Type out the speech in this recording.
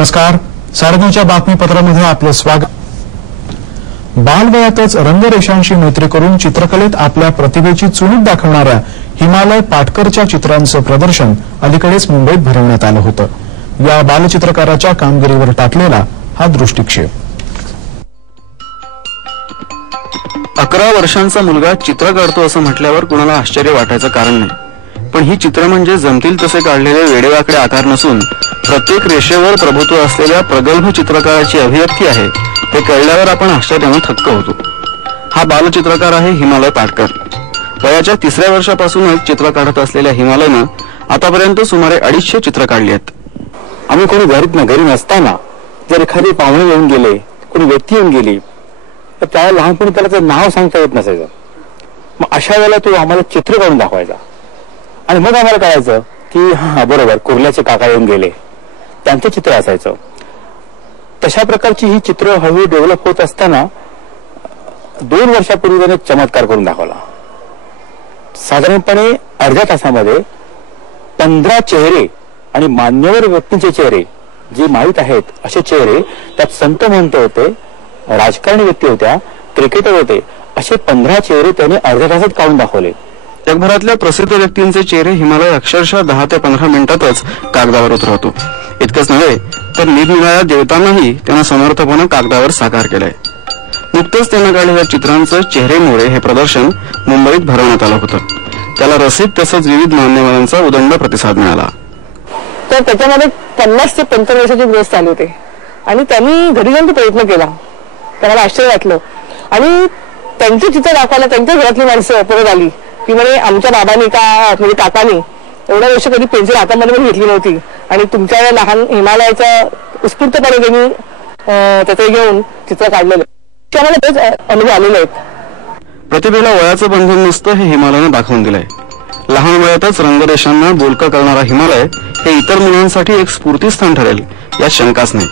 नमस्कार, सारंगीच्या बातमीपत्रामध्ये आपलं स्वागत। बालवयातच रंगरेषांशी मैत्री करून चित्रकलेत आपल्या प्रतिभेची चुणूक दाखवणाऱ्या हिमालय पाटकरच्या चित्रांचं प्रदर्शन अलीकडेच मुंबईत भरवण्यात आलं होतं। या बालचित्रकाराच्या कामगिरीवर टाकलेला हा दृष्टिक्षेप। 11 वर्षांचा मुलगा चित्र काढतो असं म्हटल्यावर कुणाला आश्चर्य वाटायचं कारण नाही, पण ही चित्र म्हणजे जमतील तसे काढलेले वेडेवाकडे आकार नसून प्रत्येक रेषेवर प्रभुत्व असलेल्या प्रगल्भ चित्रकाराची अभिव्यक्ती आहे हे कळल्यावर आपण आश्चर्याने थक्क होतो। हा बालचित्रकार आहे हिमालय पाटकर। वयाच्या 3ऱ्या वर्षापासूनच चित्र काढत असलेल्या हिमालयनं आतापर्यंत सुमारे 250 चित्र काढली आहेत। आम्ही कोणी घरी नसताना जर एखादी पाहुणे येऊन गेले, कोणी व्यक्ती येऊन गेली, तर त्याला लहानपणी त्याला ते नाव सांगता येत नसायचं। मग अशा वेळेला तो आम्हाला चित्र काढून दाखवायचा आणि मग आम्हाला कळायचं की हा बरोबर कुर्ल्याचे काका येऊन गेले, त्यांचं चित्र असायचं। तशा प्रकारची ही चित्र हळूहळू डेव्हलप होत असताना 2 वर्षापूर्वी त्याने चमत्कार करून दाखवला। साधारणपणे अर्ध्या तासामध्ये 15 चेहरे आणि मान्यवर व्यक्तींचे चेहरे जे माहीत आहेत असे चेहरे, त्यात संत महंत होते, राजकारणी व्यक्ती होत्या, क्रिकेटर होते, असे 15 चेहरे त्याने अर्ध्या तासात काढून दाखवले। जगभरातल्या प्रसिद्ध व्यक्तींचे चेहरे हिमालय अक्षरशः 10 ते 15 मिनिटातच कागदावर उतरवतो। इतकंच नव्हे तर निरनिराळ्या देवतांनाही त्यानं समर्थपणे कागदावर साकार केलंय। नुकतंच त्यानं काढलेल्या चित्रांचं चेहरेमोरे हे प्रदर्शन मुंबईत भरवण्यात आलं होतं। त्याला रसिक तसंच विविध मान्यवरांचा उदंड प्रतिसाद मिळाला। तर त्याच्यामध्ये 50 ते 75 वर्षाचे दिवस चालू होते आणि त्यांनी घरी जाऊन प्रयत्न केला। त्याला आश्चर्य वाटलं आणि त्यांचे चित्र दाखवायला त्यांच्या घरातली माणसं परत आली की म्हणे आमच्या बाबांनी का म्हणजे काकांनी एवढ्या वर्ष कधी पेन्सिल हातामध्ये पण घेतली नव्हती आणि तुमच्या लहान हिमालयाचा उत्स्फूर्तपणे त्यांनी त्याचे घेऊन चित्र काढलेले, त्यामुळे तेच अनुभव आलेले आहेत। प्रतिभेला वयाचं बंधन नसतं हे हिमालयानं दाखवून दिलंय। लहान वयातच रंगरेषांना बोलकं करणारा हिमालय हे इतर मुलांसाठी एक स्फूर्तीस्थान ठरेल यात शंकाच नाही।